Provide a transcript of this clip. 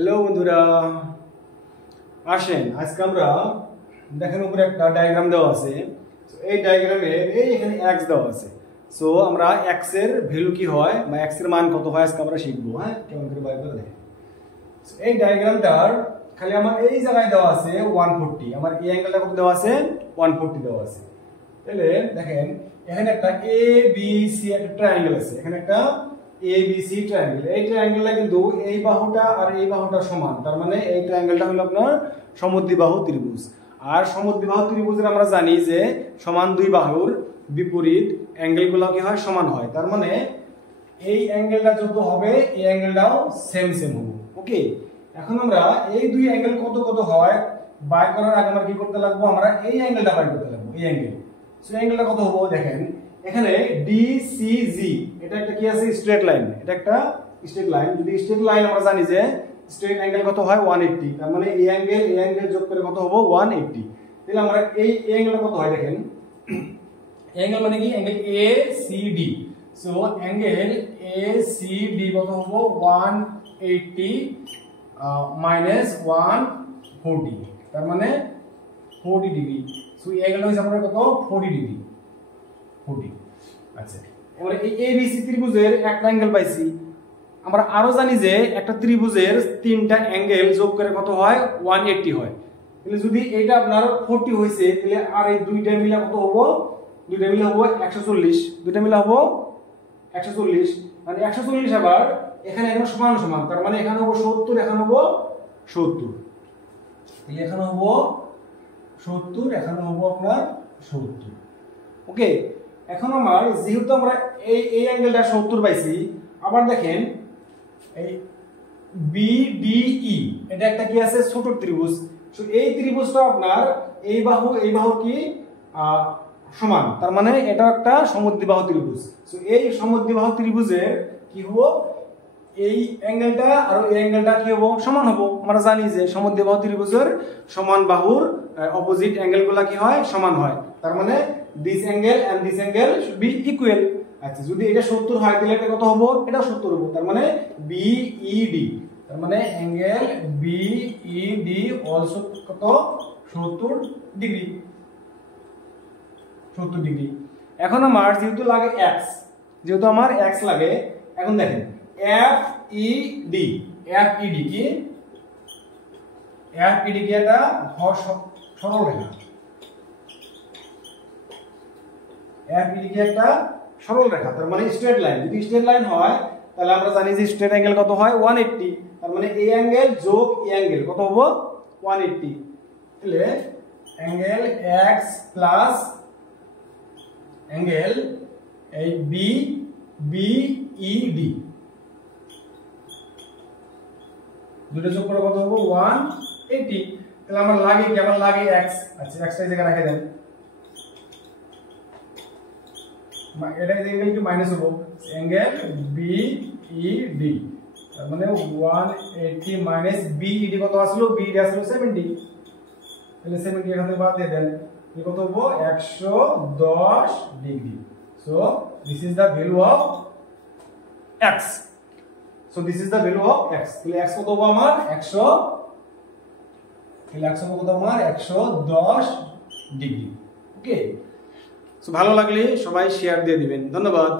Hello বন্ধুরা, আসেন আজকে আমরা দেখেন উপরে একটা ডায়াগ্রাম দেওয়া আছে। এই ডায়াগ্রামে এখানে x দেওয়া আছে। সো আমরা x এর ভ্যালু কি হয় বা x এর মান কত হয় আজকে আমরা শিখবো। হ্যাঁ, কেমন করে বাইর করে দেখেন। এই ডায়াগ্রামটার খালি আমার এই জায়গায় দেওয়া আছে 140, আমার এই অ্যাঙ্গেলটা কত দেওয়া আছে 140 দেওয়া আছে। তাহলে দেখেন এখানে একটা এ বি সি একটা ট্রায়াঙ্গেল আছে, এখানে একটা ABC ট্রায়াঙ্গেল। এই ট্রায়াঙ্গেলটা কিন্তু এই বাহুটা আর এই বাহুটা সমান, তার মানে এই ট্রায়াঙ্গেলটা হলো আপনার সমদ্বিবাহু ত্রিভুজ। আর সমদ্বিবাহু ত্রিভুজের আমরা জানি যে সমান দুই বাহুর বিপরীত অ্যাঙ্গেলগুলো কি হয় সমান হয়, তার মানে এই অ্যাঙ্গেলটা যত হবে এই অ্যাঙ্গেলটাও সেম হবে। ওকে, এখন আমরা এই দুই অ্যাঙ্গেল কত কত হয় বাইর করার আগে আমরা কি করতে লাগবো, আমরা এই অ্যাঙ্গেলটা বাইর করতে লাগবো। এই অ্যাঙ্গেল, সো অ্যাঙ্গেলটা কত হবে দেখেন এখানে DCG, এটা একটা কি আছে স্ট্রেট লাইন, এটা একটা স্ট্রেট লাইন। যদি স্ট্রেট লাইন আমরা জানি যে স্ট্রেট অ্যাঙ্গেল কত হয় 180, তার মানে এই অ্যাঙ্গেল যোগ করে কত হবে 180। তাহলে আমরা এই অ্যাঙ্গেলটা কত হয় দেখেন, অ্যাঙ্গেল মানে কি angle ACD। So angle ACD কত হবে 180 মাইনাস 140, তার মানে 40 ডিগ্রি। সো এই অ্যাঙ্গেলটা হচ্ছে আমাদের কত 40 ডিগ্রি। 40। আচ্ছা, এবারে এই ABC ত্রিভুজের একটা অ্যাঙ্গেল পাইছি। আমরা আরো জানি যে একটা ত্রিভুজের তিনটা অ্যাঙ্গেল যোগ করে কত হয় 180 হয়। তাহলে যদি এটা আপনার 40 হইছে তাহলে আর এই দুইটা মিলে কত হবো, দুইটা মিলে হবো 140, দুইটা মিলে হবো 140, মানে 140 আবার এখানে এখানে সমান সমান, তার মানে এখানে হবো 70, এখানে হবো 70। তাহলে এখানে হবো 70, এখানে হবো আপনার 70। ওকে, এখন আমার যেহেতু আমরা এই অ্যাঙ্গেলটা 70 পাইছি, আবার দেখেন এই BDE এটা একটা কি আছে ছোট ত্রিভুজ। সো এই ত্রিভুজটা আপনার এই বাহু কি সমান, তার মানে এটা একটা সমদ্বিবাহু ত্রিভুজ। সো এই সমদ্বিবাহু ত্রিভুজের কি হবো, এই অ্যাঙ্গেলটা আর এই অ্যাঙ্গেলটা কি হবো সমান হবো। আমরা জানি যে সমদ্বিবাহু ত্রিভুজের সমান বাহুর অপোজিট অ্যাঙ্গেলগুলো কি হয় সমান হয়, তার মানে this angle and this angle should be equal। আচ্ছা, যদি এটা 70 হয় তাহলে এটা কত হবে, এটা 70 হবে, তার মানে BED, তার মানে অ্যাঙ্গেল BED অলসো কত 70 ডিগ্রি। 70 ডিগ্রি। এখন আমার যেহেতু লাগে x, যেহেতু আমার x লাগে, এখন দেখেন FED কি একটা সরল রেখা। FED কি একটা সরল রেখা, তার মানে স্ট্রেট লাইন। যদি স্ট্রেট লাইন হয় তাহলে আমরা জানি যে স্ট্রেট অ্যাঙ্গেল কত হয় 180, তার মানে এই অ্যাঙ্গেল যোগ এই অ্যাঙ্গেল কত হবে 180। তাহলে অ্যাঙ্গেল x প্লাস অ্যাঙ্গেল এই BED দুটো যোগ করে কত হবে 180। তাহলে আমার লাগে কি, আমার লাগে x। আচ্ছা, x টা এই জায়গায় রেখে দেন, এটা অ্যাঙ্গেল কি মাইনাস হবো অ্যাঙ্গেল BED, তার মানে 180 মাইনাস BED কত আসলো, BED আসলো 70। তাহলে 70 এখান থেকে বাদ দিয়ে দেন, এই কত হবো 110 degree. So this is the value of x। So this is the value of x। তাহলে x কত হবো আমার 100, তাহলে x কত আমার 110 ডিগ্রি। ওকে, সো ভালো লাগলে সবাই শেয়ার দিয়ে দিবেন। ধন্যবাদ।